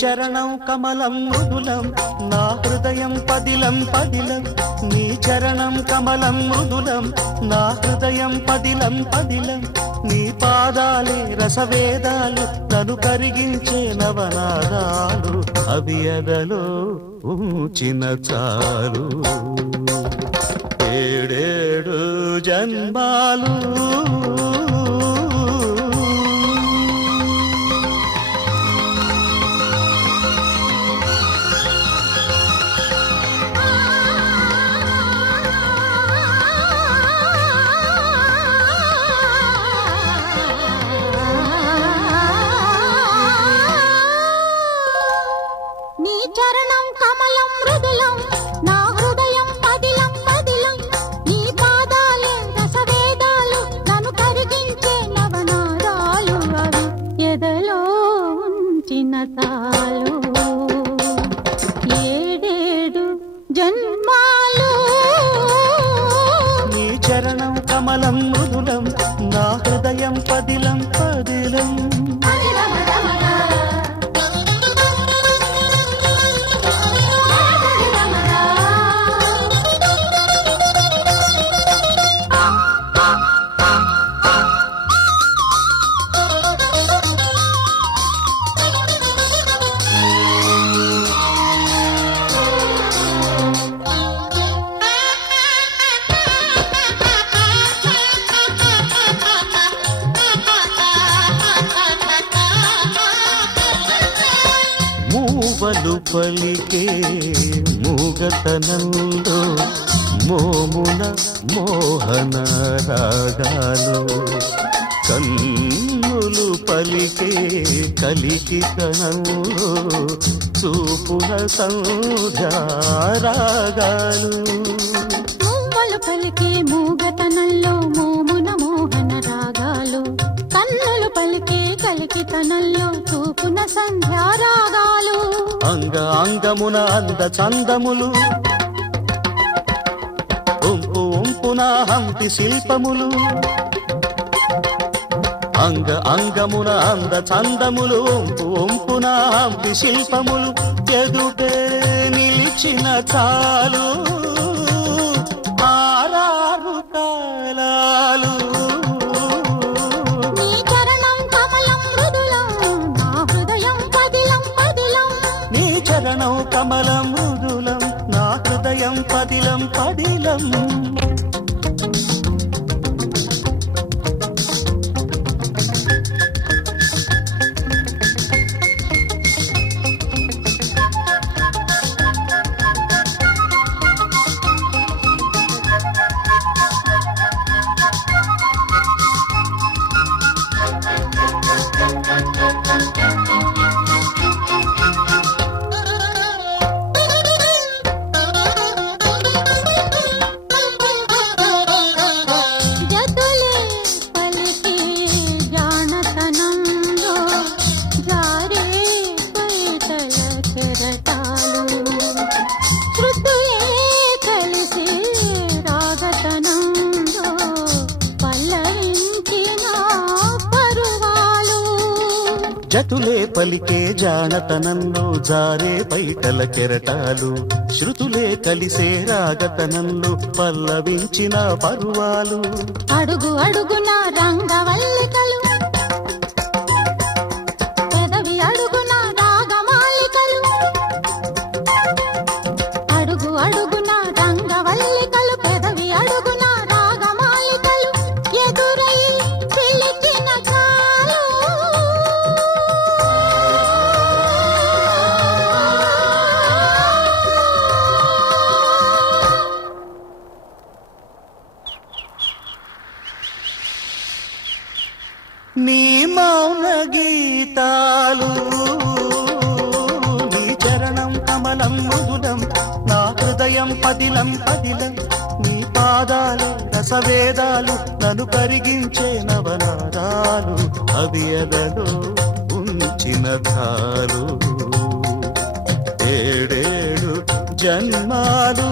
చరణం కమలం మృదులం నా హృదయం పదిలం పదిలం నీ చరణం కమలం మృదులం నా హృదయం పదిలం పదిలం నీ పాదాలే రసవేదాలు నన్ను కరిగించే నవనాదాలు అవి ఎదలో ఉంచిన చాలు ఏడేడు జన్మాలు చరణం కమలం మృదులం నా హృదయం పదిలం పదిలం నీ పాదాలే రసవేదాలు నన్ను కరిగించే నవనాదాలు అవి ఎదలో ఉంచిన తాలు ఏడేడు జన్మాలు నీ చరణం కమలం మృదులం నా హృదయం పదిలం పదిలం మూవలు పలికే మూగతనంలో మోమున మోహన రాగాలు కన్నులు పలికే కలికితనంలో చూపున సంధ్యారాగాలు మూవలు పలికే మూగతనంలో మోమున మోహన రాగాలు కన్నులు పలికే కలికితనంలో చూపున సంధ్యారాగాలు అంగ అంగమున అంద చందములు ఉంపు ఉంపున హంపి శిల్పములు అంగ అంగమున అంద చందములు ఉంపు ఉంపున హంపి శిల్పములు ఎదుటే నిలిచిన చాలు ఆరారు కాలాలు నీ చరణం కమలం మృదులం నా హృదయం పదిలం పదిలం నీ చరణం కమలం మృదులం నా హృదయం పదిలం పదిలం జతులే పలికే జానతనంలో జారే పైటల కెరటాలు శృతులే కలిసి రాగతనంలో పల్లవించిన పరువాలు జతులే పలికే జానతనంలో జారే పైటల కెరటాలు శృతులే కలిసే రాగతనంలో పల్లవించిన పరువాలు అడుగు అడుగున రంగవల్లికలు పెదవి అడుగున రాగమాలికలు అడుగు అడుగున రంగవల్లికలు పెదవి అడుగున రాగమాలికలు ఎదురై పిలిచిన చాలు నీ మౌన గీతాలు నీ చరణం కమలం మృదులం నా హృదయం పదిలం పదిలం నీ పాదాలు రసవేదాలు నన్ను కరిగించే నవనాదాలు అవి ఎదలో ఉంచిన ధాలు ఏడేడు జన్మాలు